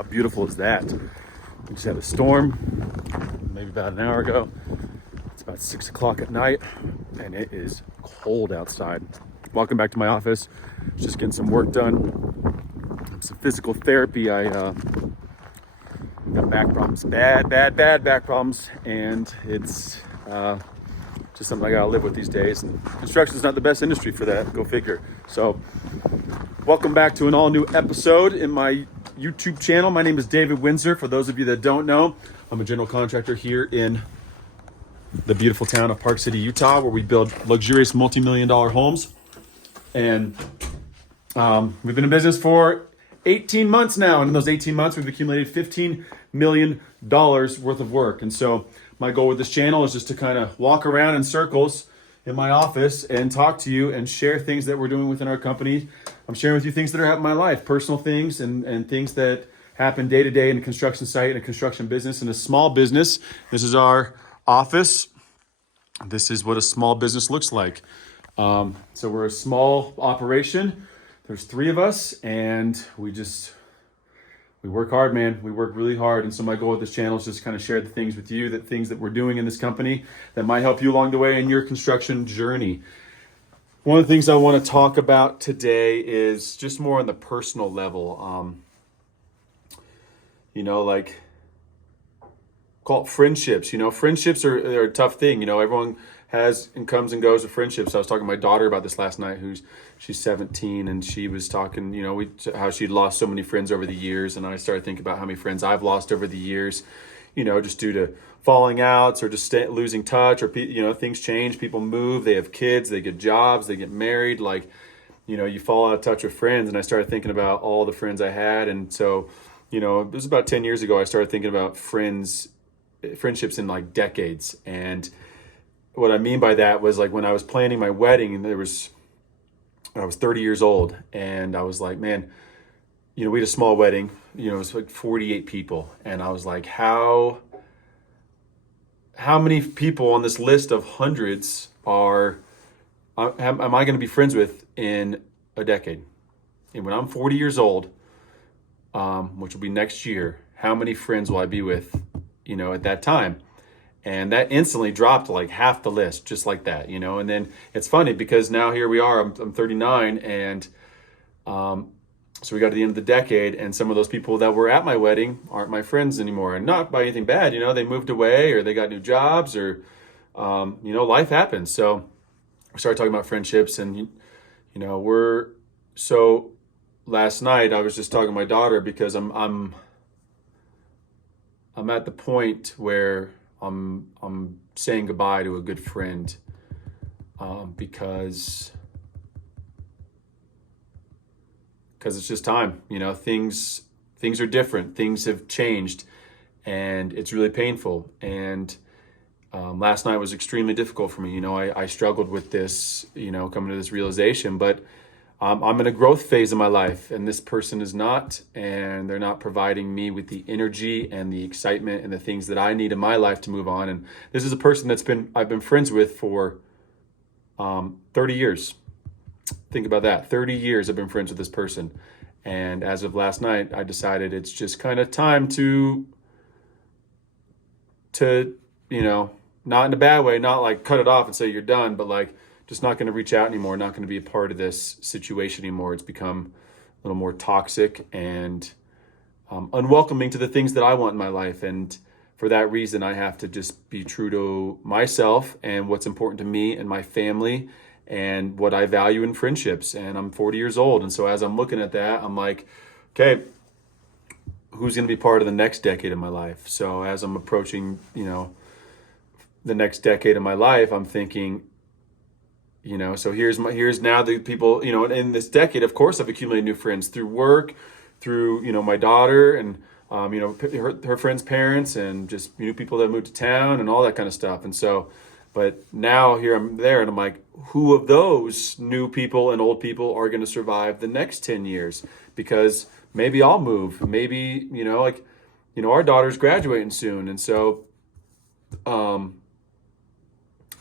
How beautiful is that? We just had a storm, maybe about an hour ago. It's about 6 o'clock at night, and it is cold outside. Welcome back to my office. Just getting some work done. Some physical therapy. I got back problems, bad back problems, and it's just something I gotta live with these days. And construction is not the best industry for that. Go figure. So, welcome back to an all-new episode in my YouTube channel. My name is David Windsor. For those of you that don't know, I'm a general contractor here in the beautiful town of Park City, Utah, where we build luxurious multi-million-dollar homes. And we've been in business for 18 months now. And in those 18 months, we've accumulated $15 million worth of work. And so my goal with this channel is just to kind of walk around in circles in my office and talk to you and share things that we're doing within our company. I'm sharing with you things that are happening in my life, personal things and things that happen day to day in a construction site, in a construction business, in a small business. This is our office. This is what a small business looks like. So we're a small operation. There's 3 of us, and we work hard, man. We work really hard. And so my goal with this channel is just kind of share the things with you, that things that we're doing in this company that might help you along the way in your construction journey. One of the things I want to talk about today is just more on the personal level. Like call it friendships. Friendships are a tough thing. Everyone has and comes and goes with friendships. I was talking to my daughter about this last night, she's 17, and she was talking, how she'd lost so many friends over the years. And I started thinking about how many friends I've lost over the years, just due to falling outs or just losing touch, or, things change. People move, they have kids, they get jobs, they get married. You fall out of touch with friends. And I started thinking about all the friends I had. And so, it was about 10 years ago, I started thinking about friendships in like decades. And what I mean by that was like when I was planning my wedding, and I was 30 years old, and I was like, man, we had a small wedding, it was like 48 people. And I was like, how many people on this list of hundreds am I going to be friends with in a decade? And when I'm 40 years old, which will be next year, how many friends will I be with, at that time? And that instantly dropped like half the list, just like that, And then it's funny because now here we are, I'm 39, and so we got to the end of the decade, and some of those people that were at my wedding aren't my friends anymore. And not by anything bad, they moved away, or they got new jobs, or life happens. So we started talking about friendships, and so last night I was just talking to my daughter because I'm at the point where I'm saying goodbye to a good friend, because it's just time. Things are different. Things have changed, and it's really painful. And last night was extremely difficult for me. I struggled with this, coming to this realization. But I'm in a growth phase in my life, and this person is not, and they're not providing me with the energy and the excitement and the things that I need in my life to move on. And this is a person I've been friends with for 30 years. Think about that. 30 years I've been friends with this person. And as of last night, I decided it's just kind of time to not in a bad way, not like cut it off and say you're done, but like, just not going to reach out anymore, not going to be a part of this situation anymore. It's become a little more toxic and unwelcoming to the things that I want in my life. And for that reason, I have to just be true to myself and what's important to me and my family and what I value in friendships. And I'm 40 years old. And so as I'm looking at that, I'm like, okay, who's going to be part of the next decade of my life? So as I'm approaching, the next decade of my life, I'm thinking, so here's now the people, in this decade, of course, I've accumulated new friends through work, through, my daughter and, her friends' parents, and just new people that moved to town and all that kind of stuff. And so, but now here I'm there, and I'm like, who of those new people and old people are going to survive the next 10 years? Because maybe I'll move, maybe, our daughter's graduating soon. And so,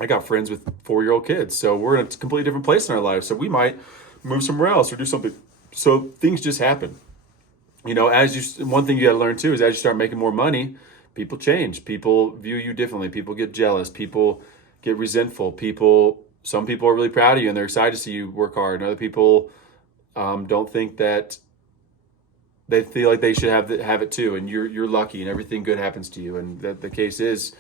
I got friends with 4-year-old kids. So we're in a completely different place in our lives. So we might move somewhere else or do something. So things just happen. you know, one thing you got to learn too is as you start making more money, people change. People view you differently. People get jealous. People get resentful. Some people are really proud of you and they're excited to see you work hard. And other people don't think that they feel like they should have it too. And you're lucky and everything good happens to you. And the case is,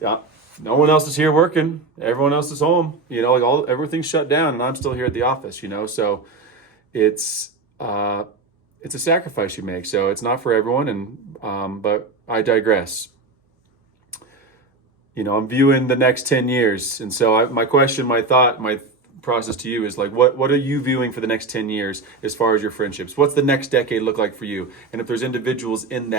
yeah, no one else is here working. Everyone else is home. You know, like everything's shut down, and I'm still here at the office. You know, so it's a sacrifice you make. So it's not for everyone. And but I digress. You know, I'm viewing the next 10 years, and so my process to you is like, what are you viewing for the next 10 years as far as your friendships? What's the next decade look like for you? And if there's individuals in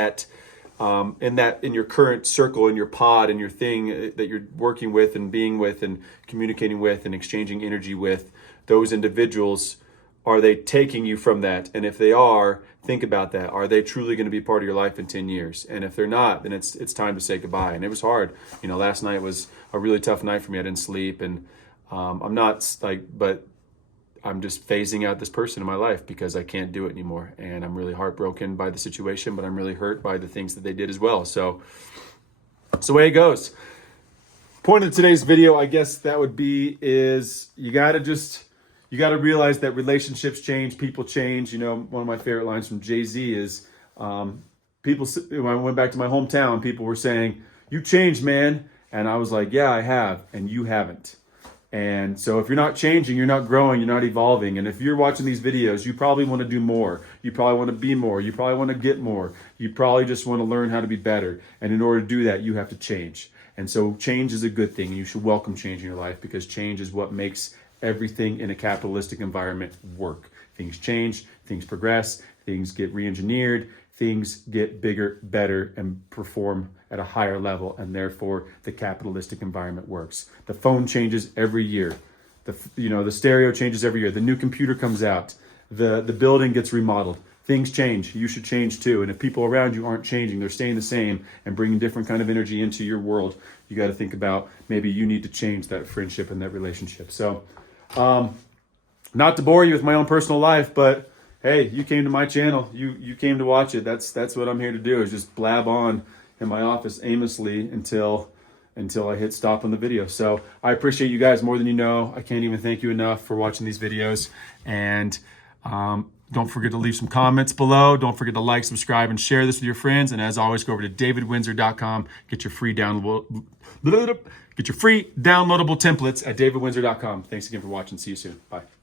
your current circle, in your pod, in your thing that you're working with and being with and communicating with and exchanging energy with, those individuals, are they taking you from that? And if they are, think about that. Are they truly going to be part of your life in 10 years? And if they're not, then it's time to say goodbye. And it was hard. You know, last night was a really tough night for me. I didn't sleep, and but I'm just phasing out this person in my life because I can't do it anymore. And I'm really heartbroken by the situation, but I'm really hurt by the things that they did as well. So it's the way it goes. Point of today's video, I guess that would be, is you got to realize that relationships change, people change. You know, one of my favorite lines from Jay-Z is, when I went back to my hometown, people were saying, "You changed, man." And I was like, "Yeah, I have, and you haven't." And so if you're not changing, you're not growing, you're not evolving. And if you're watching these videos, you probably want to do more. You probably want to be more. You probably want to get more. You probably just want to learn how to be better. And in order to do that, you have to change. And so change is a good thing. You should welcome change in your life, because change is what makes everything in a capitalistic environment work. Things change, things progress, things get re-engineered, things get bigger, better, and perform at a higher level, and therefore the capitalistic environment works. The phone changes every year. The stereo changes every year. The new computer comes out. The building gets remodeled. Things change. You should change too. And if people around you aren't changing, they're staying the same and bringing different kind of energy into your world, you got to think about maybe you need to change that friendship and that relationship. So, not to bore you with my own personal life, but hey, you came to my channel. You came to watch it. That's what I'm here to do, is just blab on in my office aimlessly until I hit stop on the video. So I appreciate you guys more than you know. I can't even thank you enough for watching these videos. And don't forget to leave some comments below. Don't forget to like, subscribe, and share this with your friends. And as always, go over to davidwindsor.com. Get your free downloadable templates at davidwindsor.com. Thanks again for watching. See you soon. Bye.